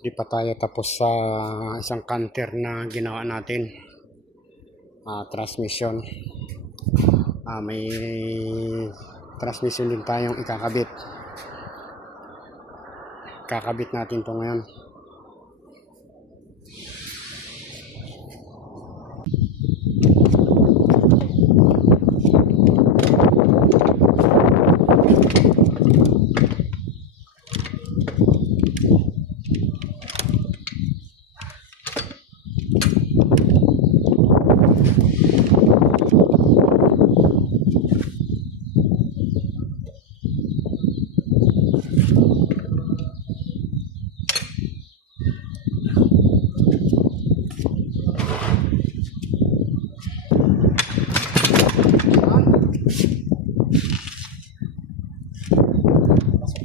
Di pa tayo tapos sa isang canter na ginawa natin. Transmission. May transmission din tayong ikakabit. Kakabit natin to ngayon.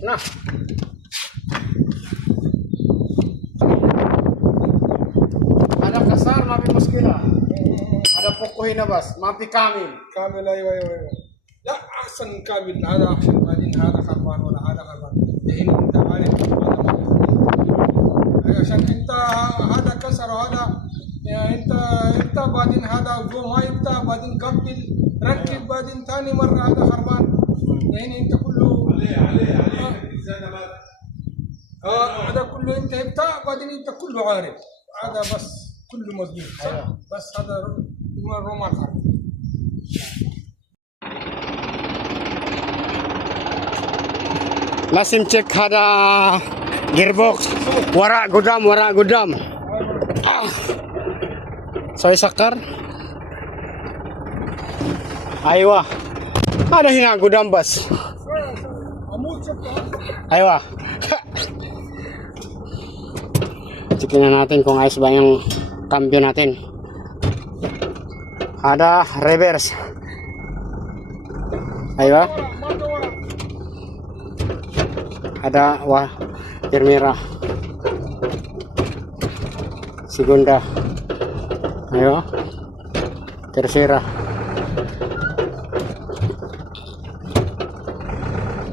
Nah, ada kasar mapi muskila, ada pokoknya bas mapi kamil ايوه ايوه لا احسن كامل هذا عشان بعدين هذا خربان ولا هذا خربان لان انت عارف عشان انت هذا كسر وهذا انت بعدين هذا جو ما يفتح بعدين قبل ركب بعدين ثاني مره هذا خربان لان انت كله عليه هذا كله انت يفتح بعدين انت كله عارف هذا بس كله مظبوط بس هذا رومان خرب Lasim cek ada gearbox warak gudam soy sakar aywa ada hina gudam bas aywa cekin na natin kung ayos ba yung cambio natin. Ada reverse aywa ada primera segunda ayo tercera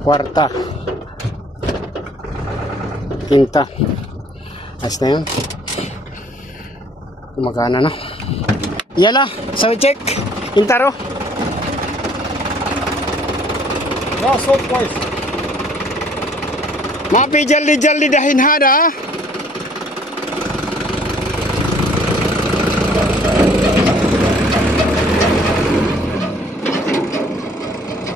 cuarta quinta hasta yun gumagana na yala sound check intaro لا صوت كويس mapi jaldi dahin hada